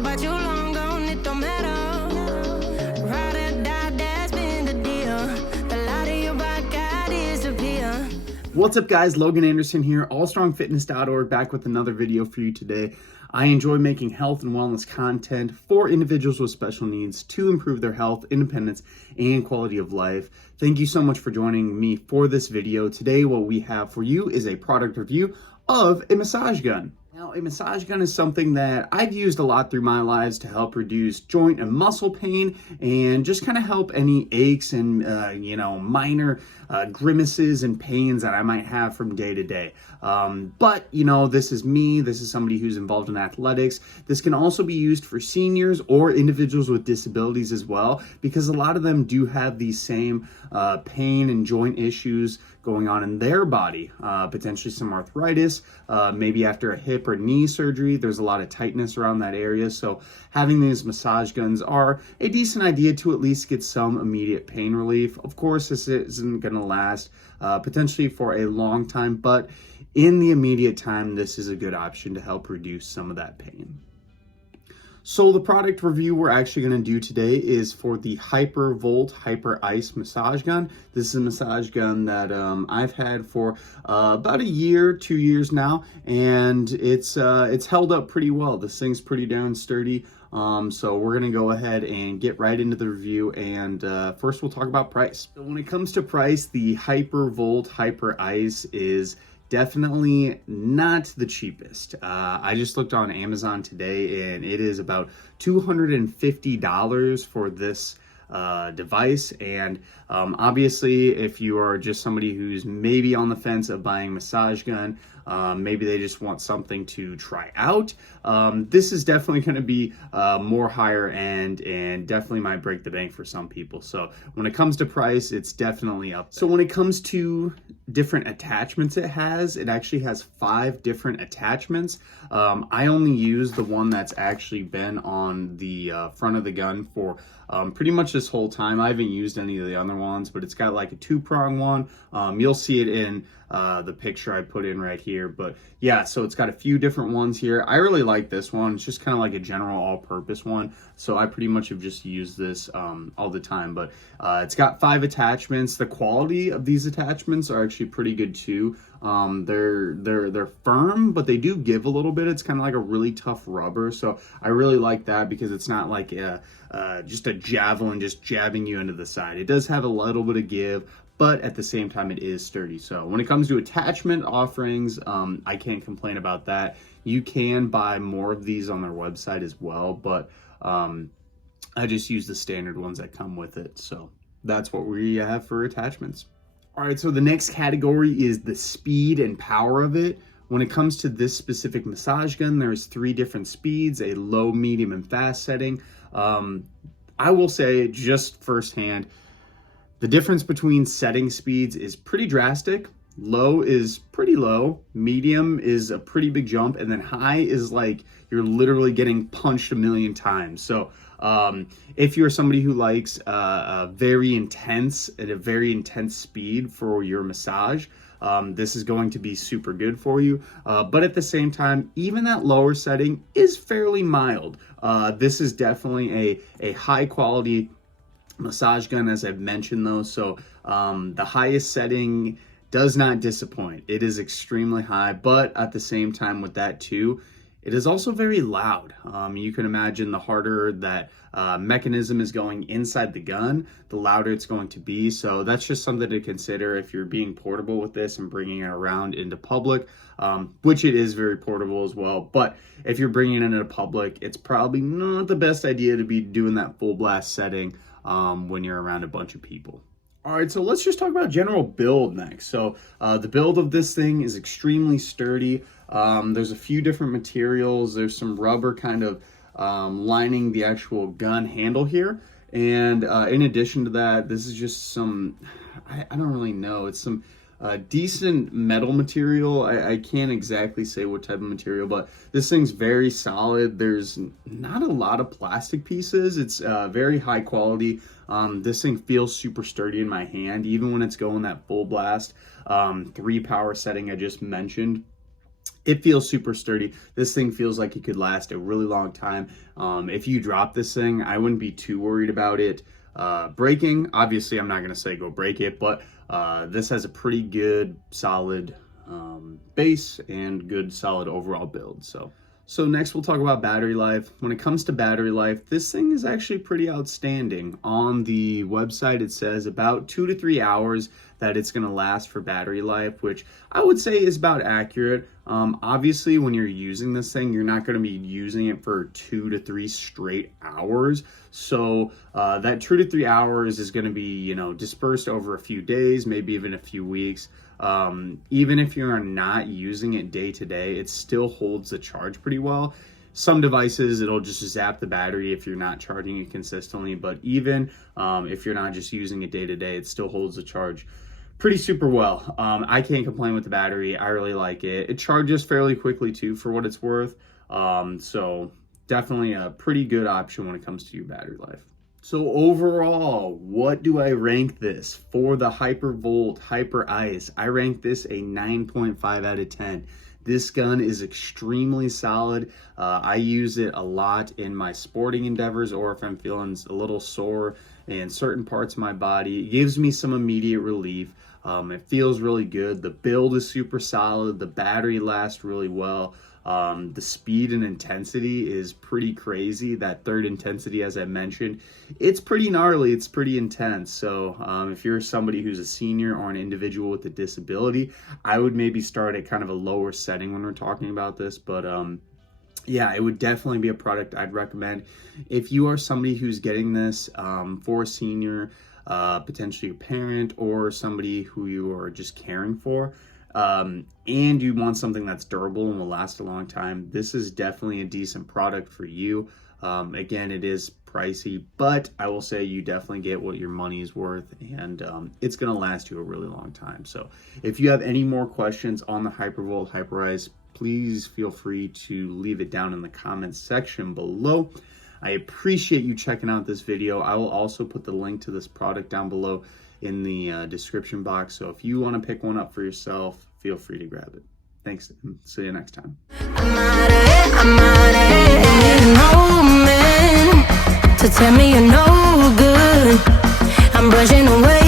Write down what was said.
about you long gone, it don't matter. Ride or die, that's been the deal. The light of your back, I disappear. What's up, guys? Logan Anderson here, allstrongfitness.org, back with another video for you today. I enjoy making health and wellness content for individuals with special needs to improve their health, independence, and quality of life. Thank you so much for joining me for this video. Today, what we have for you is a product review of a massage gun. Now, a massage gun is something that I've used a lot through my lives to help reduce joint and muscle pain and just kind of help any aches and, minor grimaces and pains that I might have from day to day. But, this is me. This is somebody who's involved in athletics. This can also be used for seniors or individuals with disabilities as well, because a lot of them do have these same pain and joint issues going on in their body, potentially some arthritis, maybe after a hip or knee surgery. There's a lot of tightness around that area. So having these massage guns are a decent idea to at least get some immediate pain relief. Of course, this isn't going to last potentially for a long time, but in the immediate time, this is a good option to help reduce some of that pain. So the product review we're actually going to do today is for the Hypervolt Hyperice massage gun. This is a massage gun that I've had for about a year, 2 years now, and it's held up pretty well. This thing's pretty darn sturdy. So we're going to go ahead and get right into the review, and first we'll talk about price. So when it comes to price, the Hypervolt Hyperice is definitely not the cheapest. I just looked on Amazon today and it is about $250 for this device. And obviously, if you are just somebody who's maybe on the fence of buying a massage gun, maybe they just want something to try out, this is definitely going to be more higher end and definitely might break the bank for some people. So when it comes to price, it's definitely up there. So when it comes to different attachments it actually has 5 different attachments. I only use the one that's actually been on the front of the gun for pretty much this whole time. I haven't used any of the other ones, but it's got like a 2-prong one. You'll see it in the picture I put in right here. But yeah, so it's got a few different ones here. I really like this one. It's just kind of like a general all-purpose one. So I pretty much have just used this all the time. But it's got 5 attachments. The quality of these attachments are actually pretty good too. They're firm, but they do give a little bit. It's kind of like a really tough rubber. So I really like that because it's not like just a javelin just jabbing you into the side. It does have a little bit of give, but at the same time, it is sturdy. So when it comes to attachment offerings, I can't complain about that. You can buy more of these on their website as well, but I just use the standard ones that come with it. So that's what we have for attachments. All right, so the next category is the speed and power of it. When it comes to this specific massage gun, there's 3 different speeds, a low, medium, and fast setting. I will say just firsthand, the difference between setting speeds is pretty drastic. Low is pretty low, medium is a pretty big jump, and then high is like you're literally getting punched a million times. So if you're somebody who likes a very intense speed for your massage, this is going to be super good for you. But at the same time, even that lower setting is fairly mild. This is definitely a high quality massage gun, as I've mentioned though. So the highest setting does not disappoint. It is extremely high, but at the same time with that too, it is also very loud. You can imagine the harder that mechanism is going inside the gun, the louder it's going to be. So that's just something to consider if you're being portable with this and bringing it around into public, which it is very portable as well. But if you're bringing it into public, it's probably not the best idea to be doing that full blast setting when you're around a bunch of people. All right, so let's just talk about general build next. So the build of this thing is extremely sturdy. There's a few different materials. There's some rubber kind of lining the actual gun handle here. And in addition to that, this is just some, I don't really know, it's some decent metal material. I can't exactly say what type of material, but this thing's very solid. There's not a lot of plastic pieces. It's very high quality. This thing feels super sturdy in my hand, even when it's going that full blast 3 power setting I just mentioned. It feels super sturdy. This thing feels like it could last a really long time. If you drop this thing, I wouldn't be too worried about it breaking. Obviously, I'm not going to say go break it, but this has a pretty good, solid base and good, solid overall build. So next we'll talk about battery life. When it comes to battery life, this thing is actually pretty outstanding. On the website, it says about 2 to 3 hours that it's going to last for battery life, which I would say is about accurate. Obviously, when you're using this thing, you're not going to be using it for 2 to 3 straight hours. So that 2 to 3 hours is going to be, dispersed over a few days, maybe even a few weeks. Even if you're not using it day to day, it still holds the charge pretty well. Some devices, it'll just zap the battery if you're not charging it consistently, but even if you're not just using it day to day, it still holds the charge pretty super well. I can't complain with the battery. I really like it. It charges fairly quickly too, for what it's worth. So definitely a pretty good option when it comes to your battery life. So overall, what do I rank this? For the Hypervolt Hyperice, I rank this a 9.5 out of 10. This gun is extremely solid. I use it a lot in my sporting endeavors, or if I'm feeling a little sore in certain parts of my body. It gives me some immediate relief. It feels really good. The build is super solid. The battery lasts really well. The speed and intensity is pretty crazy. That third intensity, as I mentioned, it's pretty gnarly. It's pretty intense. So if you're somebody who's a senior or an individual with a disability, I would maybe start at kind of a lower setting when we're talking about this. But yeah, it would definitely be a product I'd recommend. If you are somebody who's getting this for a senior, potentially a parent, or somebody who you are just caring for, and you want something that's durable and will last a long time, this is definitely a decent product for you. Again, it is pricey, but I will say you definitely get what your money is worth, and it's going to last you a really long time. So if you have any more questions on the Hypervolt Hyperice, please feel free to leave it down in the comments section below. I appreciate you checking out this video. I will also put the link to this product down below in the description box. So if you want to pick one up for yourself, feel free to grab it. Thanks. See you next time. I'm out of it, to tell me you're no good. I'm brushing away.